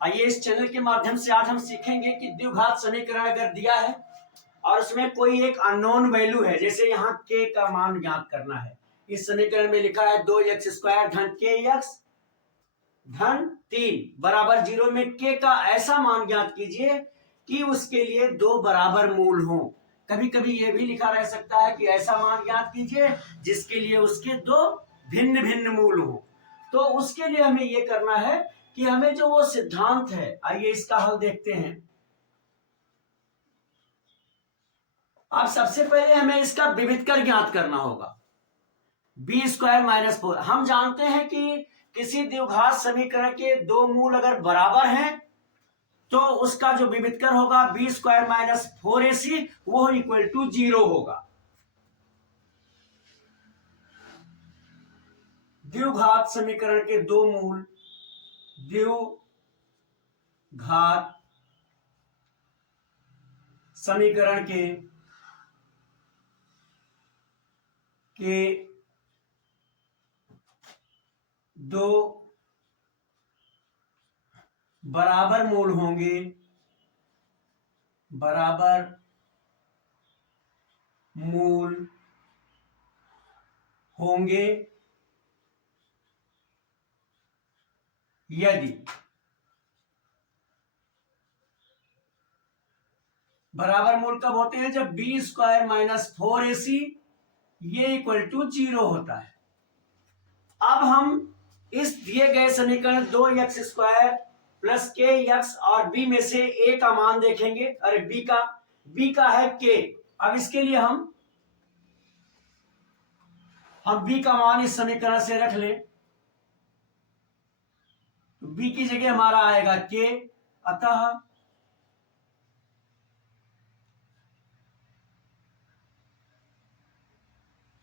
आइए इस चैनल के माध्यम से आज हम सीखेंगे कि द्विघात समीकरण अगर दिया है और उसमें कोई एक अननोन वैल्यू है, जैसे यहाँ k का मान ज्ञात करना है। इस समीकरण में लिखा है 2x² धन kx धन 3 बराबर 0 में k का ऐसा मान ज्ञात कीजिए कि उसके लिए दो बराबर मूल हो। कभी कभी यह भी लिखा रह सकता है कि ऐसा मान ज्ञात कीजिए जिसके लिए उसके दो भिन्न भिन्न मूल हो। तो उसके लिए हमें यह करना है कि हमें जो वो सिद्धांत है, आइए इसका हल देखते हैं। अब सबसे पहले हमें इसका विविधकर ज्ञात करना होगा। b² - 4 हम जानते हैं कि किसी द्विघात समीकरण के दो मूल अगर बराबर हैं तो उसका जो विविधकर होगा b² - 4ac वो इक्वल टू 0 होगा। द्विघात समीकरण के दो मूल द्विघात समीकरण के दो बराबर मूल होंगे, बराबर मूल होंगे यदि बराबर मूल कब होते हैं? जब b² - 4ac ये इक्वल टू 0 होता है। अब हम इस दिए गए समीकरण 2x² प्लस kx और b में से a का मान देखेंगे। अरे b का है k। अब इसके लिए हम b का मान इस समीकरण से रख लें। b की जगह हमारा आएगा k। अतः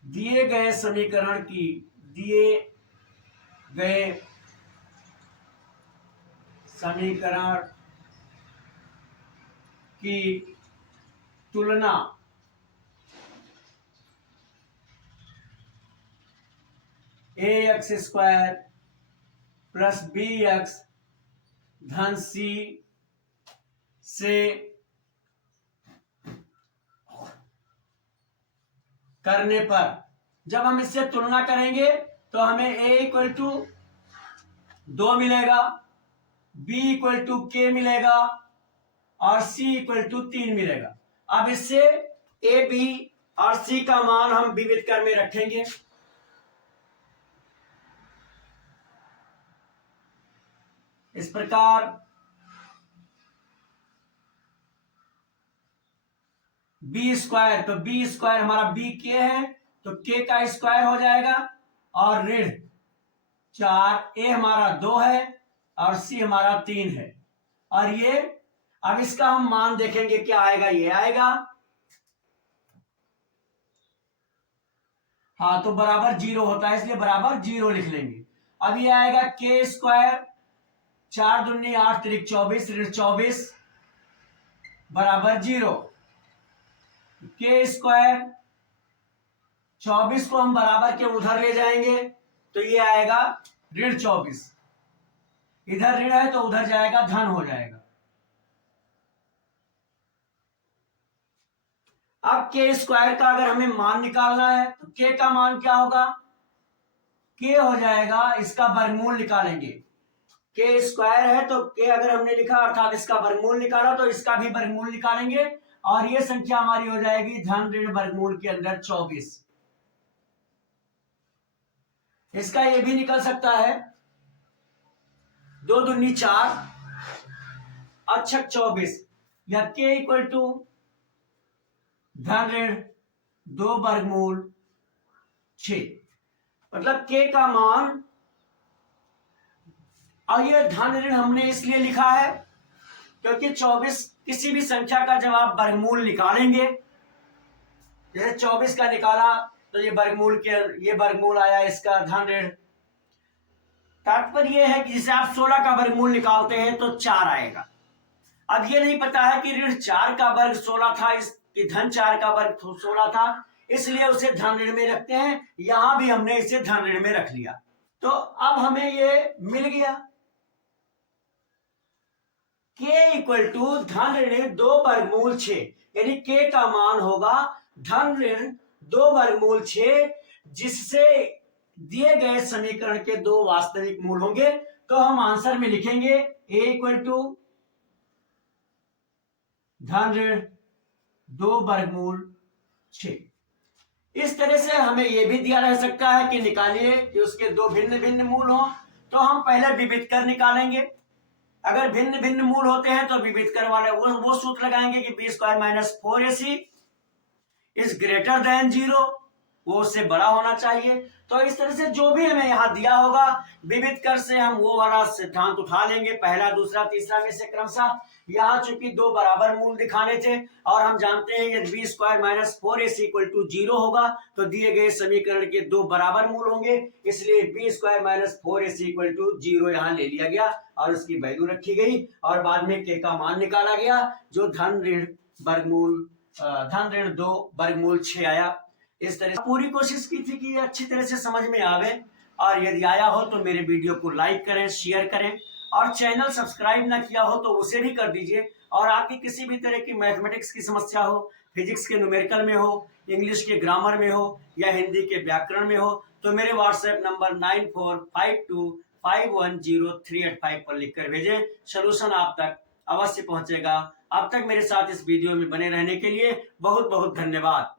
दिए गए समीकरण की तुलना ax² प्लस bx धन c से करने पर, जब हम इससे तुलना करेंगे तो हमें a इक्वल टू 2 मिलेगा, b इक्वल टू k मिलेगा और c इक्वल टू 3 मिलेगा। अब इससे a, b और c का मान हम विविधकर में रखेंगे। इस प्रकार b² तो b² हमारा b k है तो k का स्क्वायर हो जाएगा और ऋण 4, a हमारा 2 है और c हमारा 3 है। और ये अब इसका हम मान देखेंगे क्या आएगा। ये आएगा, हाँ, तो बराबर 0 होता है इसलिए बराबर 0 लिख लेंगे। अब ये आएगा k², 4 दूनी 8 तिरिक 24 ऋण 24 बराबर 0। k² 24 को हम बराबर के उधर ले जाएंगे तो ये आएगा ऋण 24। इधर ऋण है तो उधर जाएगा धन हो जाएगा। अब k² का अगर हमें मान निकालना है तो k का मान क्या होगा? k हो जाएगा, इसका वर्गमूल निकालेंगे। k² है तो k अगर हमने लिखा अर्थात इसका वर्गमूल निकाला तो इसका भी वर्गमूल निकालेंगे और ये संख्या हमारी हो जाएगी धन ऋण वर्गमूल के अंदर 24। इसका ये भी निकल सकता है 2 दूनी 4 अच्छक 24 या k इक्वल टू धन ऋण 2 वर्गमूल 6। मतलब k का मान, और ये धन ऋण हमने इसलिए लिखा है क्योंकि 24 किसी भी संख्या का जब आप वर्गमूल निकालेंगे, जैसे 24 का निकाला तो ये वर्गमूल आया इसका धन ऋण। तात्पर्य यह है कि जैसे आप 16 का वर्गमूल निकालते हैं तो 4 आएगा। अब ये नहीं पता है कि ऋण 4 का वर्ग 16 था, इसकी धन 4 का वर्ग 16 था, इसलिए उसे धन ऋण में रखते हैं। यहां भी हमने इसे धन ऋण में रख लिया। तो अब हमें ये मिल गया। के इक्वल टू धन ऋण 2 वर्गमूल 6, यानी के का मान होगा धन ऋण 2 वर्गमूल 6, जिससे दिए गए समीकरण के 2 वास्तविक मूल होंगे। तो हम आंसर में लिखेंगे a इक्वल टू धन ऋण 2 वर्गमूल 6। इस तरह से हमें यह भी दिया रह सकता है कि निकालिए कि उसके 2 भिन्न भिन्न मूल हो, तो हम पहले विविध कर निकालेंगे। अगर भिन्न भिन्न मूल होते हैं तो विविध कर वाले वो सूत्र लगाएंगे कि B square minus 4ac is greater than 0, वो उससे बड़ा होना चाहिए। तो इस तरह से जो भी हमें यहाँ दिया होगा विविध कर से हम वो वाला सिद्धांत उठा लेंगे, पहला दूसरा तीसरा में से क्रमशः। यहाँ चूंकि 2 बराबर मूल दिखाने थे और हम जानते हैं यदि B square minus 4ac equal to 0 होगा तो दिए गए समीकरण के 2 बराबर मूल होंगे, इसलिए B square minus 4ac equal to 0 यहाँ ले लिया गया और उसकी वैल्यू रखी गई और बाद में के का मान निकाला गया जो धन ऋण 2 वर्गमूल 6 आया। इस तरह पूरी कोशिश की थी कि अच्छी तरह से समझ में आवे, और यदि आया हो तो मेरे वीडियो को लाइक करें, शेयर करें, और चैनल सब्सक्राइब ना किया हो तो उसे भी कर दीजिए। और आपकी किसी भी तरह की मैथमेटिक्स की समस्या हो, फिजिक्स के न्यूमेरिकल में हो, इंग्लिश के ग्रामर में हो या हिंदी के व्याकरण में हो, तो मेरे व्हाट्सएप नंबर 9452510385 पर लिखकर भेजें, सलूशन आप तक अवश्य पहुंचेगा। अब तक मेरे साथ इस वीडियो में बने रहने के लिए बहुत बहुत धन्यवाद।